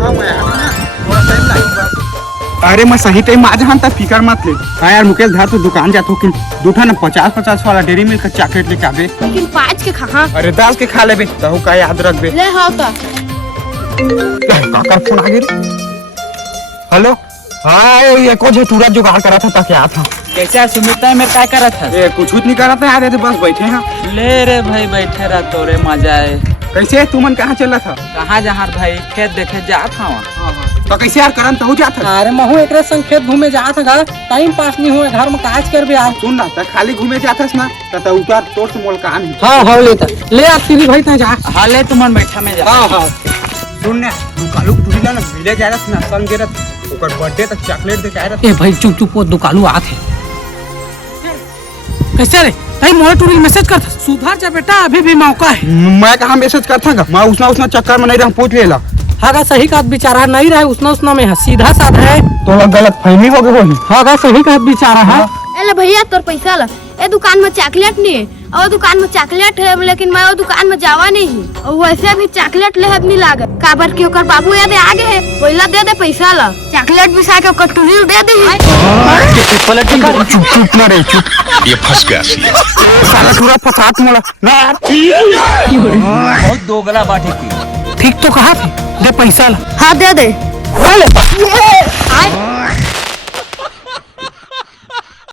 हाँ मैं थोड़ा टाइम लगेगा। अरे मैं सही टाइम आ जहाँ तक फिकर मत ले। हाँ यार मुकेश धर तो दुकान जातो कि दूठा ना 50-50 वाला डेरी मिल्क का चॉकलेट लेके आबे। लेकिन 5 के खा। अरे 10 के खा लेबे तहु का याद रखबे। ले हाँ तो काका फोन आ गया। हेलो हाँ ये कुछ पूरा जुगाड़ करा था ताकि आ था। कैसा सुमिता में क्या कर रहा था? ये कुछ नहीं कर रहा था यार, ये तो बस बैठे हैं। ले रे भाई बैठे रहा तो रे मजा है। कैसे तुमन कहाँ चल रहा था? कहाँ जहाँ भाई खेत देखे जा था वहाँ। तो कैसे यार करन तो जाता? अरे महू एक संग खेत घूमे जात था, टाइम पास नहीं हुए घर में काज कर भी आज। सुन ना तो खाली घूमे जाता ना तो उतार तोड़ से मोल काम है। हाँ हाँ लेता ले आ तेरी भाई ता जा। हाँ ले तुमन बैठा में जा। हाँ हाँ सुन ना दुकालू टूरीला ना मिले जा रहा ना संग दे रहा ओकर बर्थडे तक चॉकलेट दे के आ रहा। ए भाई चुप चुप वो दुकालू आत है। कैसे रे भाई मोहे टूरी मैसेज कर सुधार जा बेटा, अभी भी मौका है। मैं कहाँ मैसेज करता मैं उसना चक्कर में नहीं रहा, पूछ लेला। हाँ सही का बेचारा नहीं रहे उसना में है, सीधा साधा है। तो गलत फहमी हो गई होगी। हाँ सही का बेचारा है। अरे भैया तोर पैसा ला। ए दुकान में चॉकलेट नहीं है और दुकान में चॉकलेट है, लेकिन मैं वो दुकान में जावा नहीं और वैसे भी चॉकलेट ले नहीं लागे काबर की ओकर बाबू याद आगे है। पहिला दे दे पैसा ला, चॉकलेट भी साके ओकर टूरी दे दे। चुप ना रे चुप, ये फंस गया साला पूरा फसात मोला ना यार। बहुत दोगला बाटे की। ठीक तो कहा थे, दे पैसा ला। हाँ दे दे।